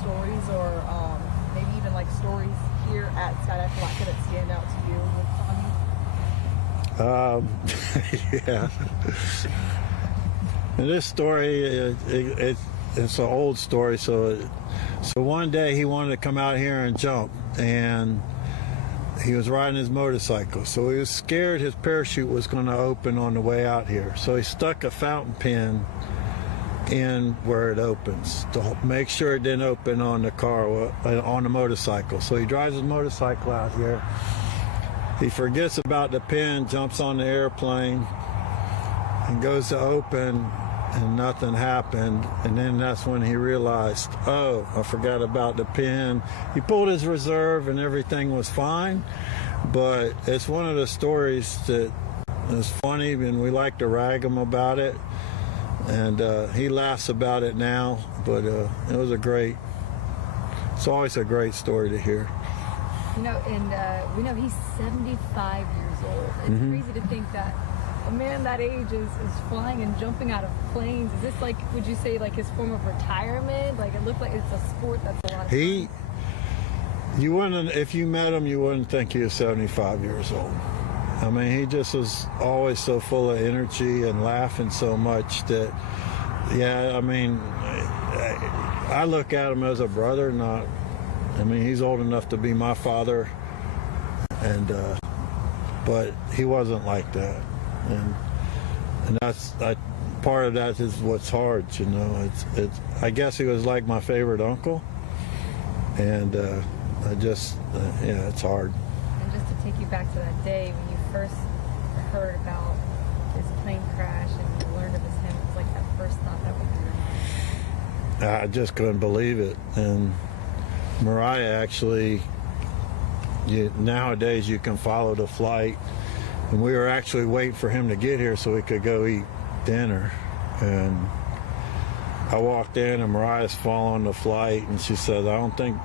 stories or maybe even like stories here at Skydive Palatka that stand out to you with Tommy? Yeah. And this story, it's an old story. So one day he wanted to come out here and jump, and he was riding his motorcycle. So he was scared his parachute was going to open on the way out here. So he stuck a fountain pen in where it opens to make sure it didn't open on the car, on the motorcycle. So he drives his motorcycle out here. He forgets about the pin, jumps on the airplane, and goes to open, and nothing happened. And then that's when he realized, oh, I forgot about the pin. He pulled his reserve and everything was fine. But it's one of the stories that is funny, and we like to rag him about it. And he laughs about it now, but it was it's always a great story to hear. You know, and we know he's 75 years old. It's crazy to think that a man that age is flying and jumping out of planes. Is this like, would you say, like his form of retirement? Like, it looked like it's a sport that's a lot of fun. You wouldn't, if you met him, you wouldn't think he was 75 years old. I mean, he just was always so full of energy and laughing so much that, yeah, I mean, I look at him as a brother, I mean, he's old enough to be my father, and but he wasn't like that. And that's part of that is what's hard, you know. It's I guess he was like my favorite uncle, and yeah, it's hard. And just to take you back to that day when you first heard about his plane crash and you learned of his him, it was like that first thought that went through your mind. I just couldn't believe it. And Mariah actually, nowadays you can follow the flight. And we were actually waiting for him to get here so we could go eat dinner. And I walked in and Mariah's following the flight, and she said, I don't think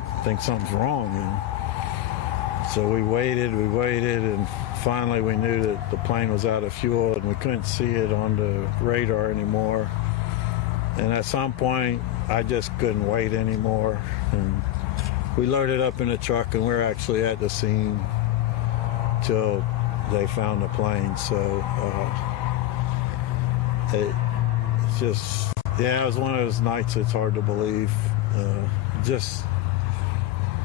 something's wrong. And so we waited, and finally we knew that the plane was out of fuel and we couldn't see it on the radar anymore. And at some point, I just couldn't wait anymore. And we loaded up in the truck, and we're actually at the scene till they found the plane. So it's just, yeah, it was one of those nights it's hard to believe. Just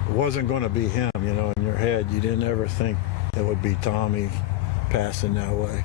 it wasn't going to be him, you know. In your head, you didn't ever think it would be Tommy passing that way.